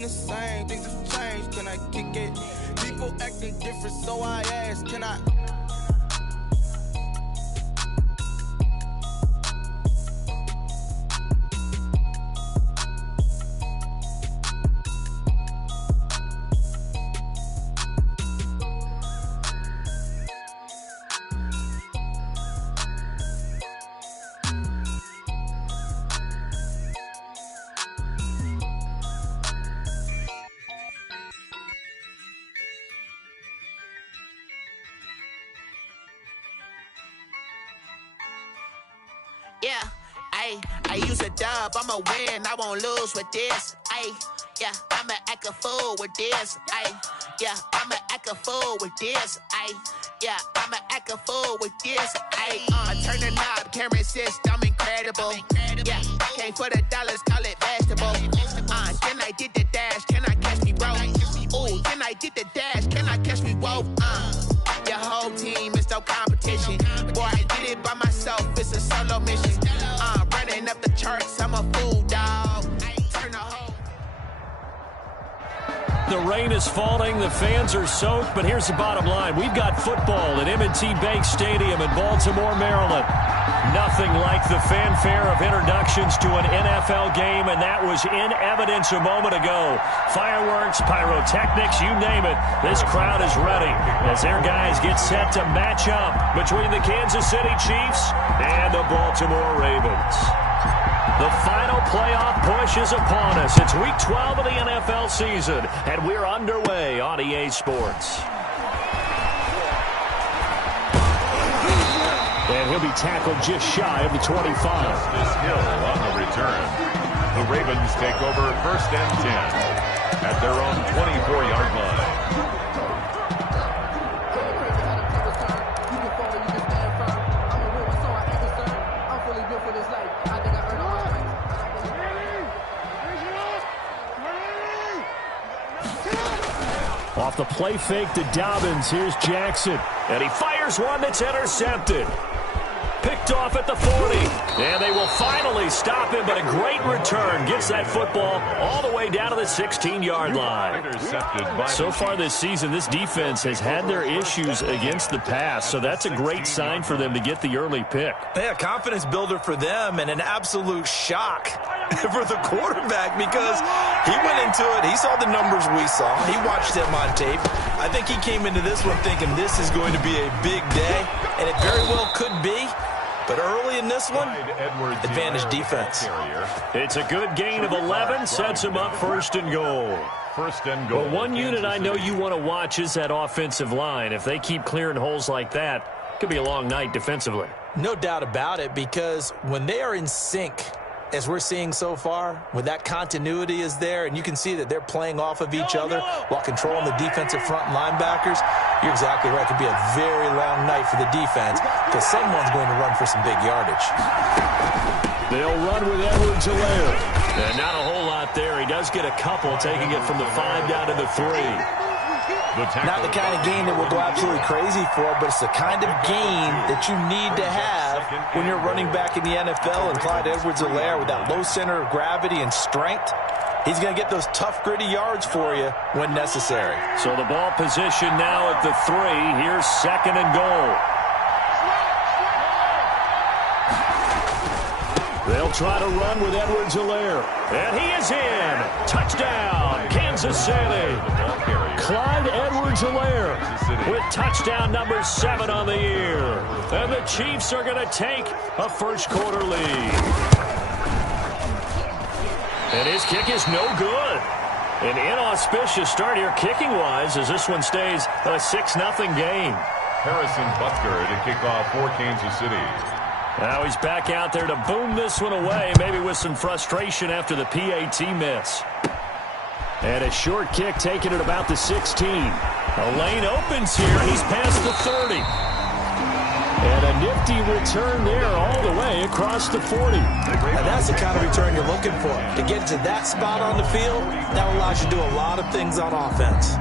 The same things have changed. Can I kick it? People acting different, so I ask, can I? Yeah, I use a dub, I'ma win, I won't lose with this. Yeah, I'ma act a fool with this. Yeah, I'ma act a fool with this. Yeah, I'ma act a fool with this. Turn the knob, camera assist, I'm incredible. Yeah, came for the dollars, call it vegetable. Then I did the dash, can I catch me, bro? Ooh, then I did the dash, can I catch me, whoa? Your whole team is no competition. Boy, I did it by myself, it's a solo mission. Running up the charts, I'm a fool, dog. Turn the whole... The rain is falling, the fans are soaked, but here's the bottom line. We've got football at M&T Bank Stadium in Baltimore, Maryland. Nothing like the fanfare of introductions to an NFL game, and that was in evidence a moment ago. Fireworks, pyrotechnics, you name it. This crowd is ready as their guys get set to match up between the Kansas City Chiefs and the Baltimore Ravens. The final playoff push is upon us. It's Week 12 of the NFL season, and we're underway on EA Sports. And he'll be tackled just shy of the 25. Justice Hill on the return. The Ravens take over 1st and 10 at their own 24-yard line. Off the play fake to Dobbins, here's Jackson. And he fires one that's intercepted. Picked off at the 40. And they will finally stop him, but a great return. Gets that football all the way down to the 16-yard line. So far this season, this defense has had their issues against the pass, so that's a great sign for them to get the early pick. Yeah, confidence builder for them and an absolute shock for the quarterback because he went into it. He saw the numbers we saw. He watched them on tape. I think he came into this one thinking this is going to be a big day, and it very well could be. But early in this one, advantage defense. It's a good gain of 11, sets him up 1st and goal. 1st and goal. Well, one unit I know you want to watch is that offensive line. If they keep clearing holes like that, it could be a long night defensively. No doubt about it, because when they are in sync, as we're seeing so far, when that continuity is there, and you can see that they're playing off of each other while controlling the defensive front linebackers, you're exactly right. It could be a very long night for the defense because someone's going to run for some big yardage. They'll run with Edwards-Helaire. And not a whole lot there. He does get a couple, taking it from the 5 down to the 3. Not the kind of game that will go absolutely crazy for, but it's the kind of game that you need to have when you're running back in the NFL. And Clyde Edwards-Helaire, with that low center of gravity and strength, he's going to get those tough, gritty yards for you when necessary. So the ball position now at the 3. Here's 2nd and goal. They'll try to run with Edwards-Helaire. And he is in. Touchdown, Kansas City. Clyde Edwards-Helaire with touchdown number 7 on the year. And the Chiefs are going to take a first-quarter lead. And his kick is no good. An inauspicious start here kicking-wise as this one stays a 6-0 game. Harrison Butker to kick off for Kansas City. Now he's back out there to boom this one away, maybe with some frustration after the PAT miss. And a short kick taken at about the 16. A lane opens here, and he's past the 30. And a nifty return there all the way across the 40. Now that's the kind of return you're looking for. To get to that spot on the field, that allows you to do a lot of things on offense.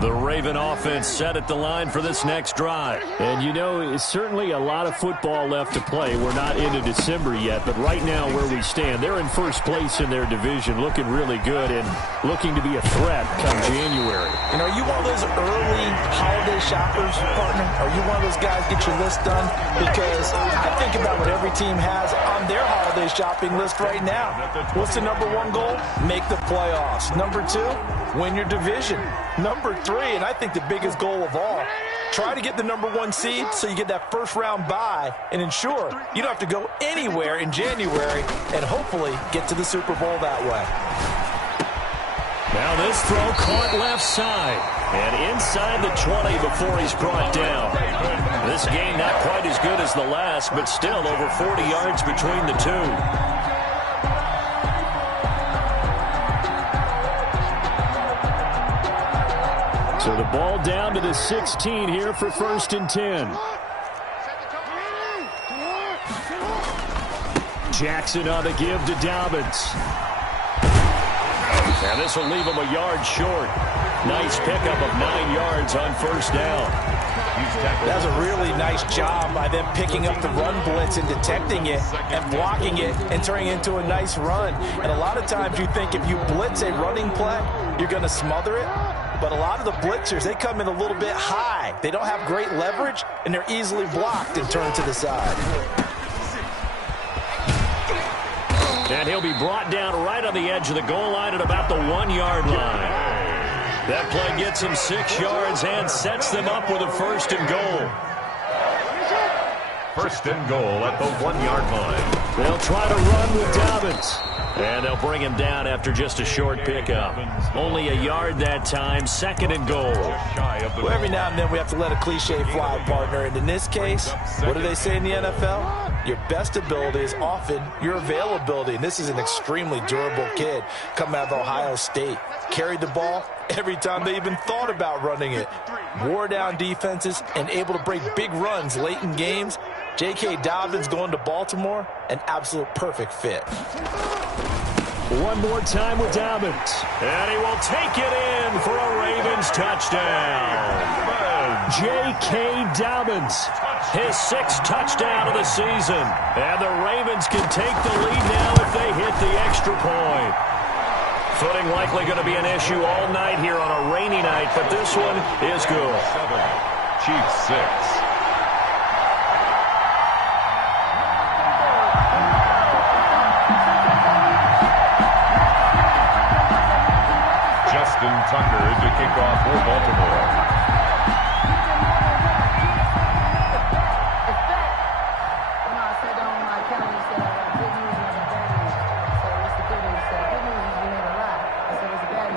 The Raven offense set at the line for this next drive. And, you know, it's certainly a lot of football left to play. We're not into December yet, but right now where we stand, they're in first place in their division, looking really good and looking to be a threat come January. And are you one of those early holiday shoppers, partner? Are you one of those guys get your list done? Because I think about what every team has on their holiday shopping list right now. What's the number one goal? Make the playoffs. Number two, win your division. Number three, and I think the biggest goal of all, try to get the number one seed so you get that first round bye and ensure you don't have to go anywhere in January and hopefully get to the Super Bowl that way. Now this throw caught left side and inside the 20 before he's brought down. This game not quite as good as the last, but still over 40 yards between the two. So the ball down to the 16 here for 1st and 10. Jackson on the give to Dobbins. And this will leave him a yard short. Nice pickup of 9 yards on 1st down. That's a really nice job by them picking up the run blitz and detecting it and blocking it and turning it into a nice run. And a lot of times you think if you blitz a running play, you're going to smother it. But a lot of the blitzers, they come in a little bit high. They don't have great leverage, and they're easily blocked and turned to the side. And he'll be brought down right on the edge of the goal line at about the 1 yard line. That play gets him 6 yards and sets them up with a 1st and goal. 1st and goal at the 1 yard line. They'll try to run with Dobbins. And they'll bring him down after just a short pickup. Only a yard that time, 2nd and goal. Well, every now and then we have to let a cliche fly, partner. And in this case, what do they say in the NFL? Your best ability is often your availability. And this is an extremely durable kid coming out of Ohio State. Carried the ball every time they even thought about running it. Wore down defenses and able to break big runs late in games. J.K. Dobbins going to Baltimore, an absolute perfect fit. One more time with Dobbins. And he will take it in for a Ravens touchdown. J.K. Dobbins. His 6th touchdown of the season. And the Ravens can take the lead now if they hit the extra point. Footing likely going to be an issue all night here on a rainy night, but this one is good. Chiefs 6. Justin Tucker to kick off for Baltimore.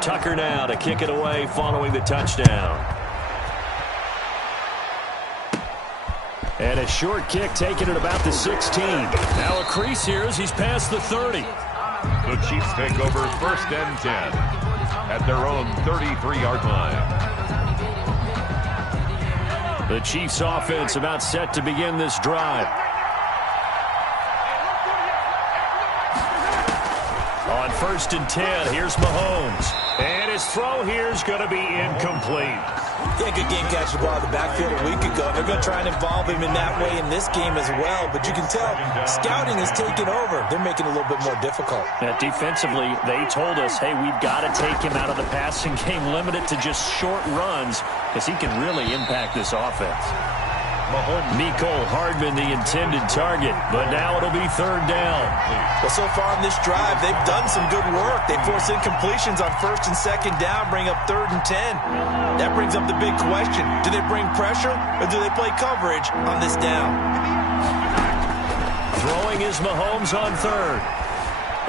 Tucker now to kick it away following the touchdown. And a short kick taken at about the 16. Now a crease here as he's past the 30. The Chiefs take over 1st and 10 at their own 33-yard line. The Chiefs offense about set to begin this drive. On 1st and 10, here's Mahomes. And his throw here is going to be incomplete. Yeah, good game catching the ball in the backfield a week ago. They're going to try and involve him in that way in this game as well. But you can tell scouting has taken over. They're making it a little bit more difficult. Defensively, they told us, hey, we've got to take him out of the passing game, limit it to just short runs, because he can really impact this offense. Mecole Hardman, the intended target, but now it'll be 3rd down. Well, so far on this drive, they've done some good work. They force incompletions on 1st and 2nd down, bring up 3rd and 10. That brings up the big question. Do they bring pressure or do they play coverage on this down? Throwing is Mahomes on 3rd.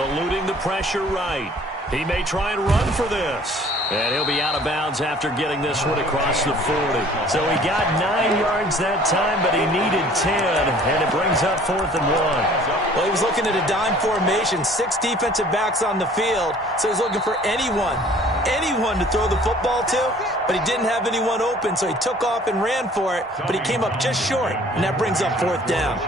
Eluding the pressure right. He may try and run for this. And he'll be out of bounds after getting this one across the 40. So he got 9 yards that time, but he needed 10, and it brings up 4th and 1. Well, he was looking at a dime formation, 6 defensive backs on the field, so he's looking for anyone to throw the football to, but he didn't have anyone open, so he took off and ran for it, but he came up just short, and that brings up 4th down.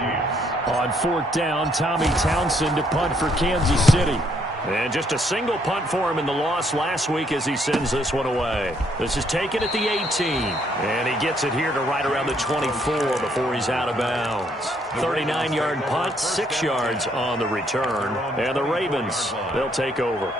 On 4th down, Tommy Townsend to punt for Kansas City. And just a single punt for him in the loss last week as he sends this one away. This is taken at the 18. And he gets it here to right around the 24 before he's out of bounds. 39-yard punt, 6 yards on the return. And the Ravens, they'll take over.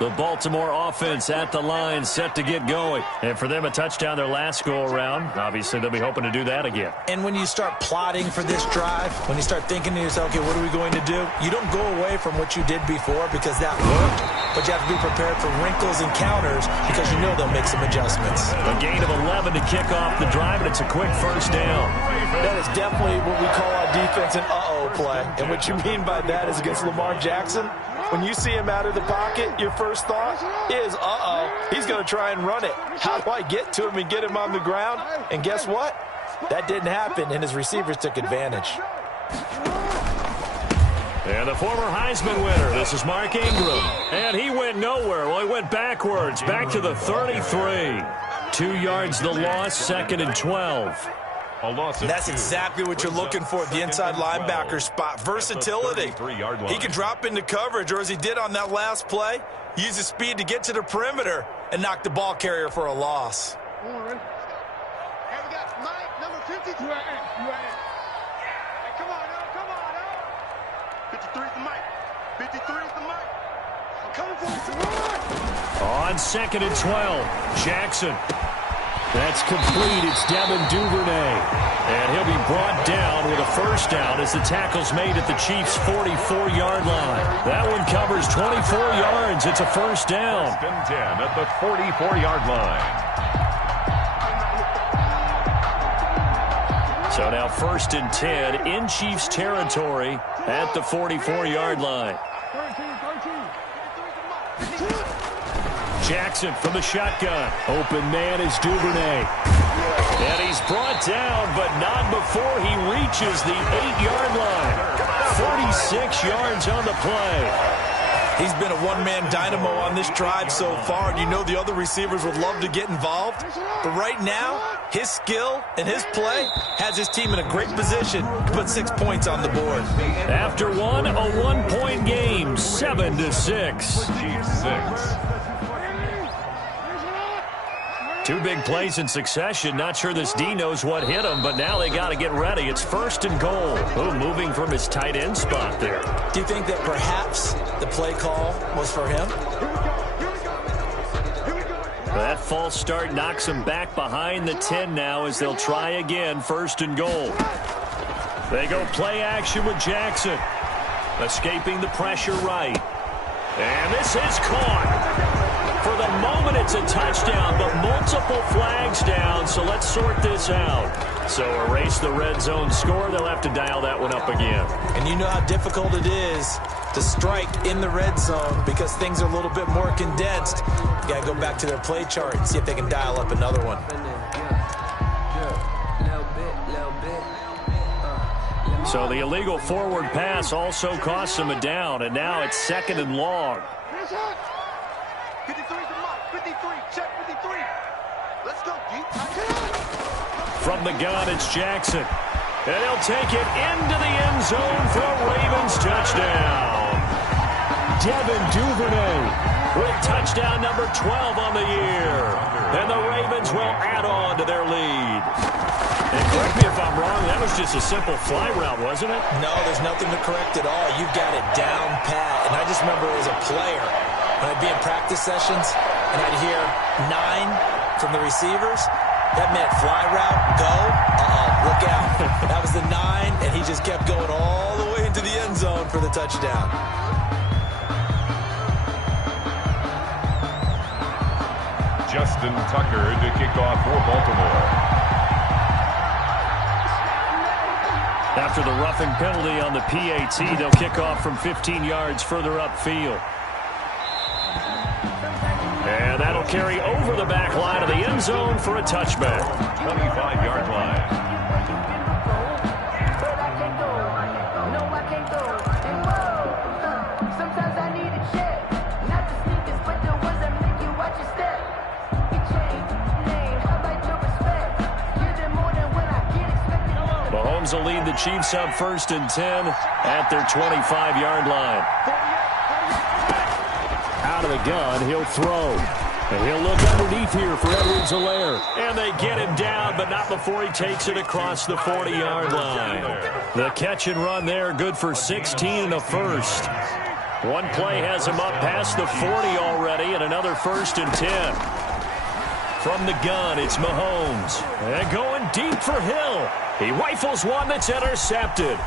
The Baltimore offense at the line, set to get going. And for them, a touchdown their last go-around. Obviously, they'll be hoping to do that again. And when you start plotting for this drive, when you start thinking to yourself, okay, what are we going to do? You don't go away from what you did before because that worked, but you have to be prepared for wrinkles and counters because you know they'll make some adjustments. A gain of 11 to kick off the drive, and it's a quick first down. That is definitely what we call on defense an uh-oh play. And what you mean by that is against Lamar Jackson, when you see him out of the pocket, your first thought is, uh-oh, he's going to try and run it. How do I get to him and get him on the ground? And guess what? That didn't happen, and his receivers took advantage. And the former Heisman winner, this is Mark Ingram. And he went nowhere. Well, he went backwards, back to the 33. 2 yards the loss, 2nd and 12. That's exactly what you're looking for, the inside linebacker spot. Versatility. He can drop into coverage, or as he did on that last play, use his speed to get to the perimeter and knock the ball carrier for a loss. And we got Mike, number 52. Come on now. 53 is the Mike. 53 is the Mike. I'm coming for you. On 2nd and 12, Jackson. That's complete. It's Devin Duvernay. And he'll be brought down with a first down as the tackle's made at the Chiefs' 44-yard line. That one covers 24 yards. It's a first down. 10 at the 44-yard line. So now 1st and 10 in Chiefs territory at the 44-yard line. Jackson from the shotgun. Open man is Duvernay. And he's brought down, but not before he reaches the 8-yard line. 46 yards on the play. He's been a one-man dynamo on this drive so far, and you know the other receivers would love to get involved. But right now, his skill and his play has his team in a great position to put 6 points on the board. After one, a 1-point game, 7-6. Chiefs 6. 2 big plays in succession. Not sure this D knows what hit him, but now they got to get ready. It's 1st and goal. Oh, moving from his tight end spot there. Do you think that perhaps the play call was for him? That false start knocks him back behind the 10 now as they'll try again. 1st and goal. They go play action with Jackson. Escaping the pressure right. And this is caught. For the moment, it's a touchdown, but multiple flags down, so let's sort this out. So erase the red zone score. They'll have to dial that one up again. And you know how difficult it is to strike in the red zone because things are a little bit more condensed. You got to go back to their play chart and see if they can dial up another one. So the illegal forward pass also costs him a down, and now it's 2nd and long. 53 is the Mike. 53. Check 53. Let's go, G. From the gun, it's Jackson. And he'll take it into the end zone for a Ravens touchdown. Devin Duvernay with touchdown number 12 on the year. And the Ravens will add on to their lead. And correct me if I'm wrong, that was just a simple fly route, wasn't it? No, there's nothing to correct at all. You've got it down pat. And I just remember as a player, when I'd be in practice sessions and I'd hear 9 from the receivers, that meant fly route, go, look out. That was the 9, and he just kept going all the way into the end zone for the touchdown. Justin Tucker to kick off for Baltimore. After the roughing penalty on the PAT, they'll kick off from 15 yards further upfield. And that'll carry over the back line of the end zone for a touchback. 25-yard line. Mahomes will lead the Chiefs up 1st and 10 at their 25-yard line. out of the gun. He'll throw. And he'll look underneath here for Edwards-Helaire. And they get him down, but not before he takes it across the 40-yard line. The catch and run there, good for 16 and a first. One play has him up past the 40 already, and another 1st and 10. From the gun, it's Mahomes. And going deep for Hill. He rifles one that's intercepted.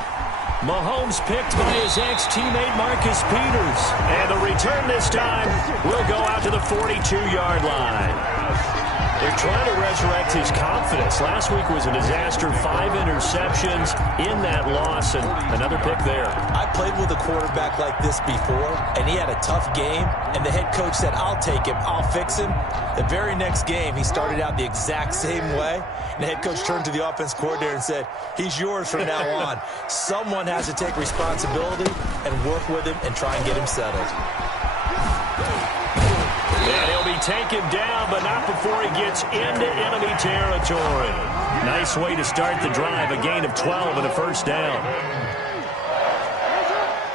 Mahomes picked by his ex-teammate Marcus Peters. And the return this time will go out to the 42-yard line. They're trying to resurrect his confidence. Last week was a disaster. 5 interceptions in that loss, and another pick there. I played with a quarterback like this before, and he had a tough game, and the head coach said, I'll take him, I'll fix him. The very next game, he started out the exact same way, and the head coach turned to the offense coordinator and said, he's yours from now on. Someone has to take responsibility and work with him and try and get him settled. And he'll be taken down, but not before he gets into enemy territory. Nice way to start the drive, a gain of 12 and a first down.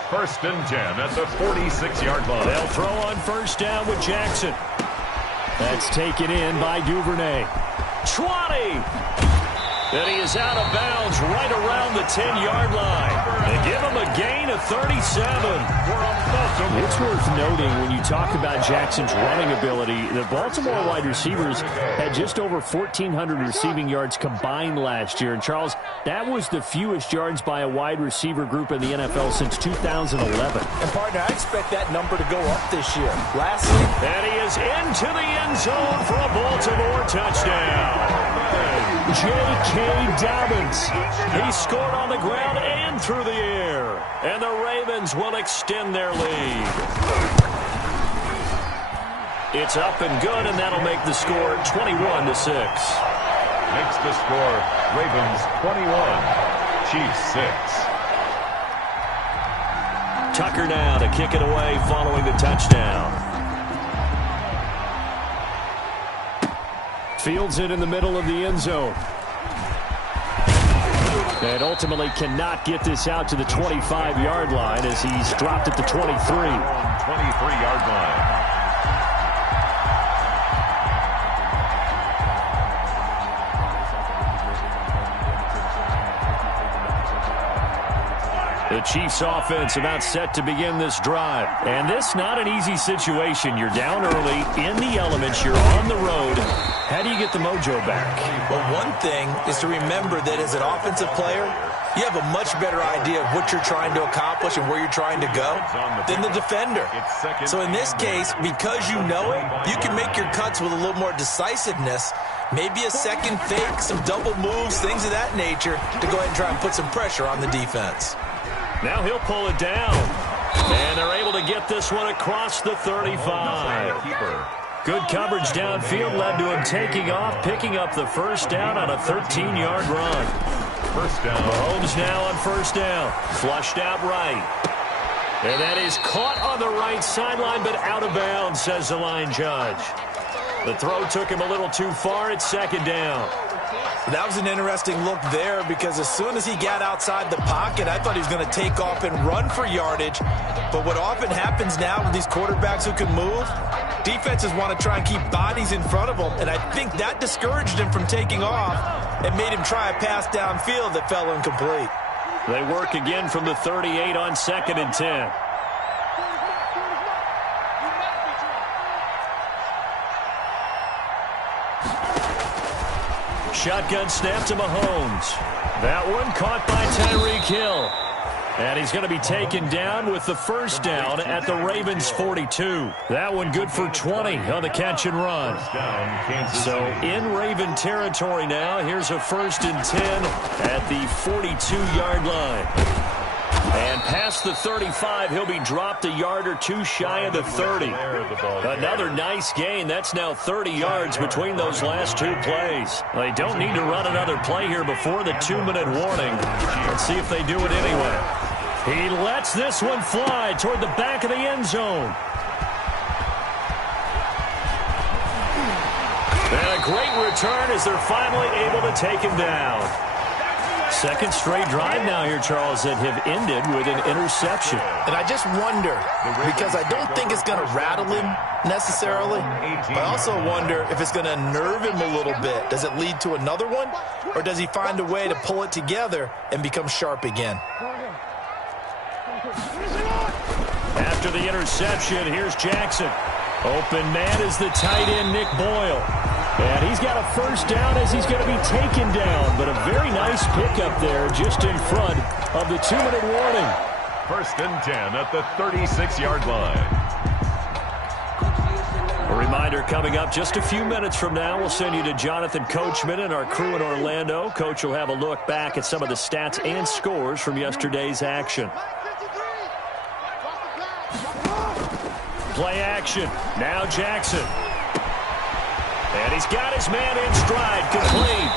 1st and 10 at the 46-yard line. They'll throw on first down with Jackson. That's taken in by Duvernay. 20! And he is out of bounds right around the 10-yard line. They give him a gain of 37. It's worth noting when you talk about Jackson's running ability, the Baltimore wide receivers had just over 1,400 receiving yards combined last year. And, Charles, that was the fewest yards by a wide receiver group in the NFL since 2011. And, partner, I expect that number to go up this year. Lastly, and he is into the end zone for a Baltimore touchdown. J.K. Dobbins. He scored on the ground and through the air. And the Ravens will extend their lead. It's up and good, and that'll make the score 21-6. Makes the score Ravens 21, Chiefs 6. Tucker now to kick it away following the touchdown. Fields it in the middle of the end zone. And ultimately cannot get this out to the 25-yard line as he's dropped at the 23. 23-yard line. The Chiefs offense about set to begin this drive. And this not an easy situation. You're down early, in the elements, you're on the road. How do you get the mojo back? Well, one thing is to remember that as an offensive player, you have a much better idea of what you're trying to accomplish and where you're trying to go than the defender. So in this case, because you know it, you can make your cuts with a little more decisiveness, maybe a second fake, some double moves, things of that nature, to go ahead and try and put some pressure on the defense. Now he'll pull it down. And they're able to get this one across the 35. Good coverage downfield led to him taking off, picking up the first down on a 13-yard run. First down. Mahomes now on first down. Flushed out right. And that is caught on the right sideline, but out of bounds, says the line judge. The throw took him a little too far. It's second down. That was an interesting look there because as soon as he got outside the pocket, I thought he was going to take off and run for yardage. But what often happens now with these quarterbacks who can move, defenses want to try and keep bodies in front of them, and I think that discouraged him from taking off and made him try a pass downfield that fell incomplete. They work again from the 38 on 2nd and 10. Shotgun snap to Mahomes. That one caught by Tyreek Hill. And he's going to be taken down with the first down at the Ravens 42. That one good for 20 on the catch and run. So in Raven territory now, here's a 1st and 10 at the 42-yard line. And past the 35, he'll be dropped a yard or two shy of the 30. Another nice gain. That's now 30 yards between those last two plays. They don't need to run another play here before the 2-minute warning. Let's see if they do it anyway. He lets this one fly toward the back of the end zone. And a great return as they're finally able to take him down. Second straight drive now here, Charles, that have ended with an interception. And I just wonder, because I don't think it's going to rattle him necessarily, but I also wonder if it's going to nerve him a little bit. Does it lead to another one, or does he find a way to pull it together and become sharp again? After the interception, here's Jackson. Open man is the tight end, Nick Boyle. And he's got a first down as he's going to be taken down. But a very nice pickup there just in front of the 2-minute warning. 1st and 10 at the 36-yard line. A reminder coming up just a few minutes from now. We'll send you to Jonathan Coachman and our crew in Orlando. Coach will have a look back at some of the stats and scores from yesterday's action. Play action. Now Jackson. And he's got his man in stride, complete.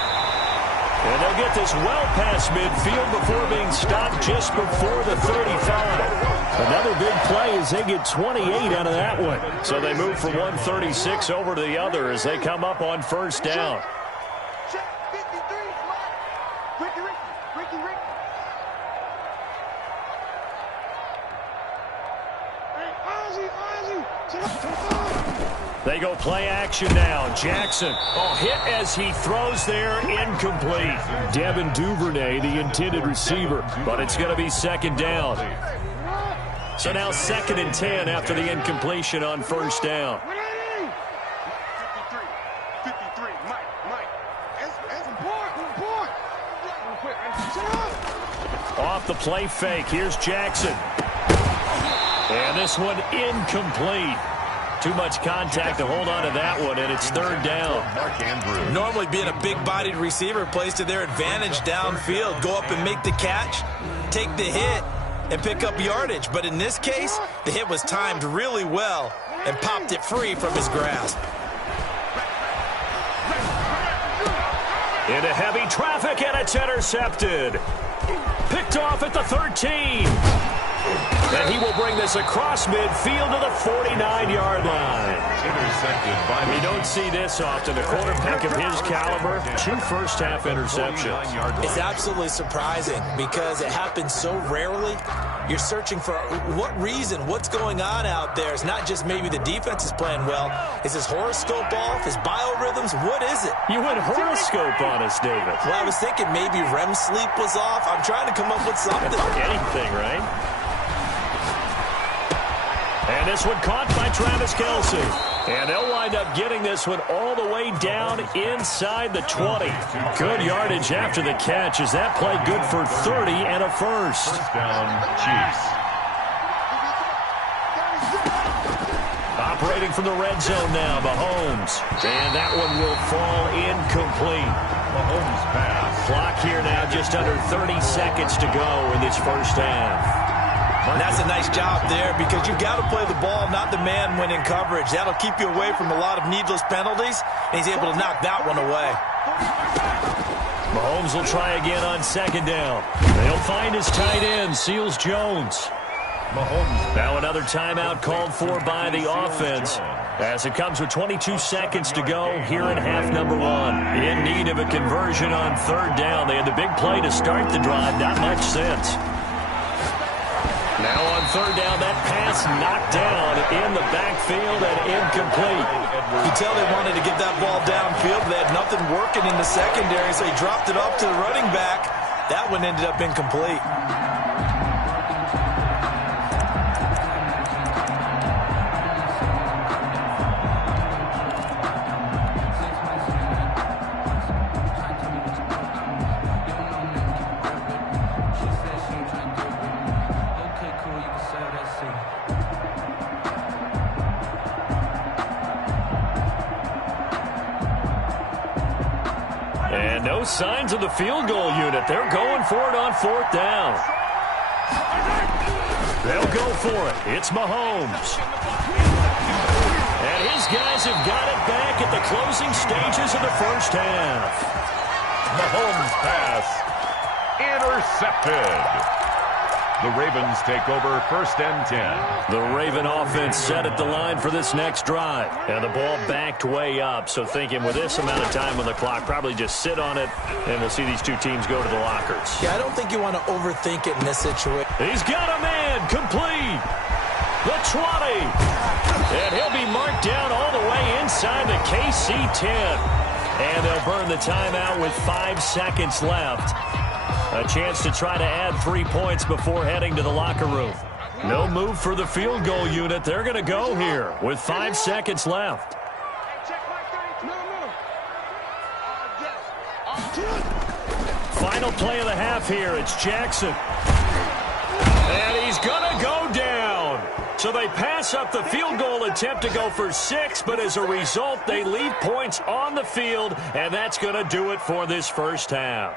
And they'll get this well past midfield before being stopped just before the 35. Another big play as they get 28 out of that one. So they move from 136 over to the other as they come up on first down. They go play action now. Jackson, hit as he throws there, incomplete. Devin Duvernay, the intended receiver, but it's going to be second down. So now 2nd and 10 after the incompletion on first down. 53, Mike. That's important. Off the play fake, here's Jackson. And this one incomplete. Too much contact to hold on to that one, and it's 3rd down. Normally being a big-bodied receiver plays to their advantage downfield. Go up and make the catch, take the hit, and pick up yardage. But in this case, the hit was timed really well and popped it free from his grasp. Into heavy traffic, and it's intercepted. Picked off at the 13. And he will bring this across midfield to the 49-yard line. Intercepted by we don't see this often. A quarterback of his caliber, 2 first-half interceptions. It's absolutely surprising because it happens so rarely. You're searching for what reason, what's going on out there. It's not just maybe the defense is playing well. Is his horoscope off? His biorhythms? What is it? You went horoscope on us, David. Well, I was thinking maybe REM sleep was off. I'm trying to come up with something. Anything, right? And this one caught by Travis Kelce. And they'll wind up getting this one all the way down inside the 20. Good yardage after the catch as that play good for 30 and a first. First down, Chiefs. Operating from the red zone now, Mahomes. And that one will fall incomplete. Mahomes pass. Clock here now, just under 30 seconds to go in this first half. And that's a nice job there because you've got to play the ball, not the man when in coverage. That'll keep you away from a lot of needless penalties, and he's able to knock that one away. Mahomes will try again on 2nd down. They'll find his tight end, Seals Jones. Mahomes. Now another timeout called for by the offense as it comes with 22 seconds to go here in half number 1. In need of a conversion on 3rd down. They had the big play to start the drive, not much sense. Now on 3rd down, that pass knocked down in the backfield and incomplete. You can tell they wanted to get that ball downfield. They had nothing working in the secondary, so he dropped it off to the running back. That one ended up incomplete. No signs of the field goal unit. They're going for it on 4th down. They'll go for it. It's Mahomes. And his guys have got it back at the closing stages of the first half. Mahomes pass intercepted. The Ravens take over 1st and 10. The Raven offense set at the line for this next drive. And the ball backed way up. So thinking with this amount of time on the clock, probably just sit on it, and we'll see these two teams go to the lockers. Yeah, I don't think you want to overthink it in this situation. He's got a man complete. The 20. And he'll be marked down all the way inside the KC 10. And they'll burn the timeout with 5 seconds left. A chance to try to add 3 points before heading to the locker room. No move for the field goal unit. They're going to go here with 5 seconds left. Final play of the half here. It's Jackson. And he's going to go down. So they pass up the field goal attempt to go for 6, but as a result, they leave points on the field, and that's going to do it for this first half.